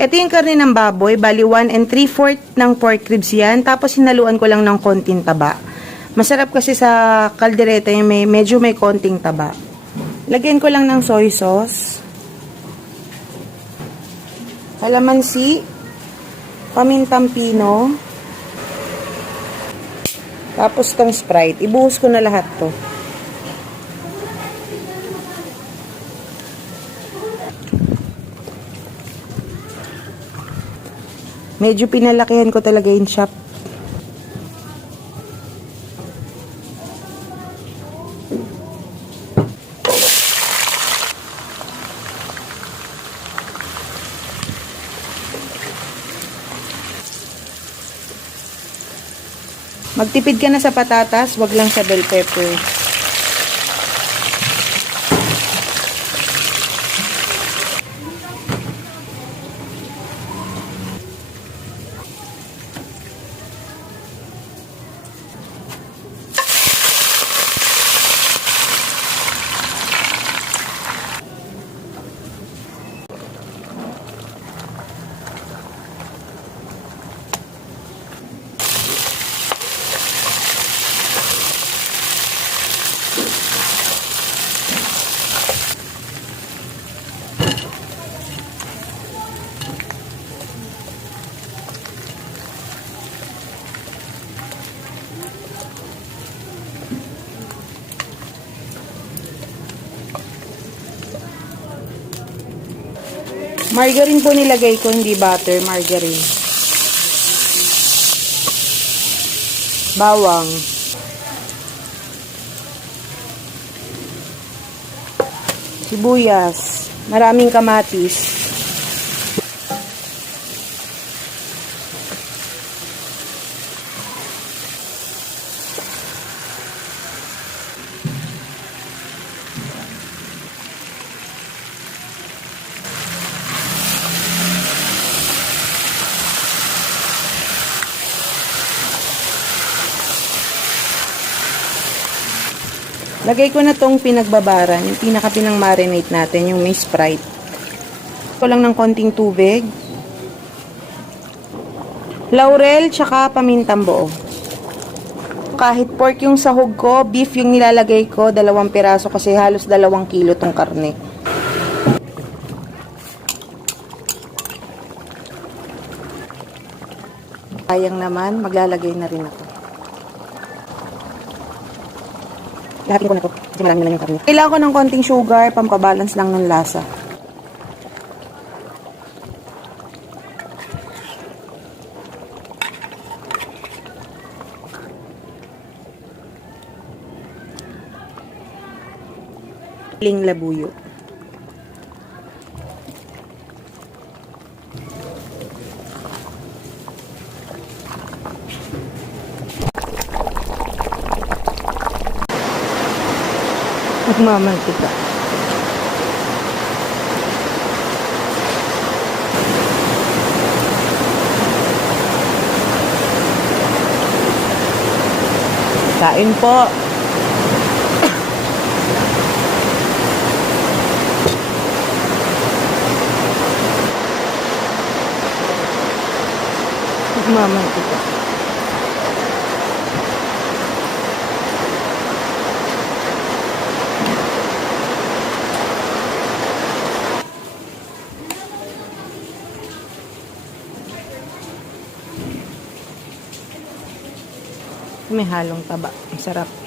Ito yung karne ng baboy, bali 1 3/4 ng pork ribs yan. Tapos hinaluan ko lang ng konting taba. Masarap kasi sa kaldereta yung medyo may konting taba. Lagyan ko lang ng soy sauce, kalamansi, pamintang pino, tapos tong Sprite. Ibuhos ko na lahat to. Medyo pinalakihan ko talaga yung shop. Magtipid ka na sa patatas, wag lang sa bell pepper. Margarine po nilagay ko, hindi butter, margarine. Bawang. Sibuyas. Maraming kamatis. Lagay ko na tong pinagbabaran, yung pinaka-pinang-marinate natin, yung may Sprite. Ko lang ng konting tubig. Laurel, tsaka pamintang buo. Kahit pork yung sahog ko, beef yung nilalagay ko, 2 piraso kasi halos 2 kilo tong karne. Sayang naman, maglalagay na rin ako. Lahatin ko na to kasi marami na lang yung karne. Kailangan ko ng konting sugar, pampabalance lang ng lasa. Ling labuyo. Magmamantika. Kain po. Magmamantika. May halong taba. Masarap.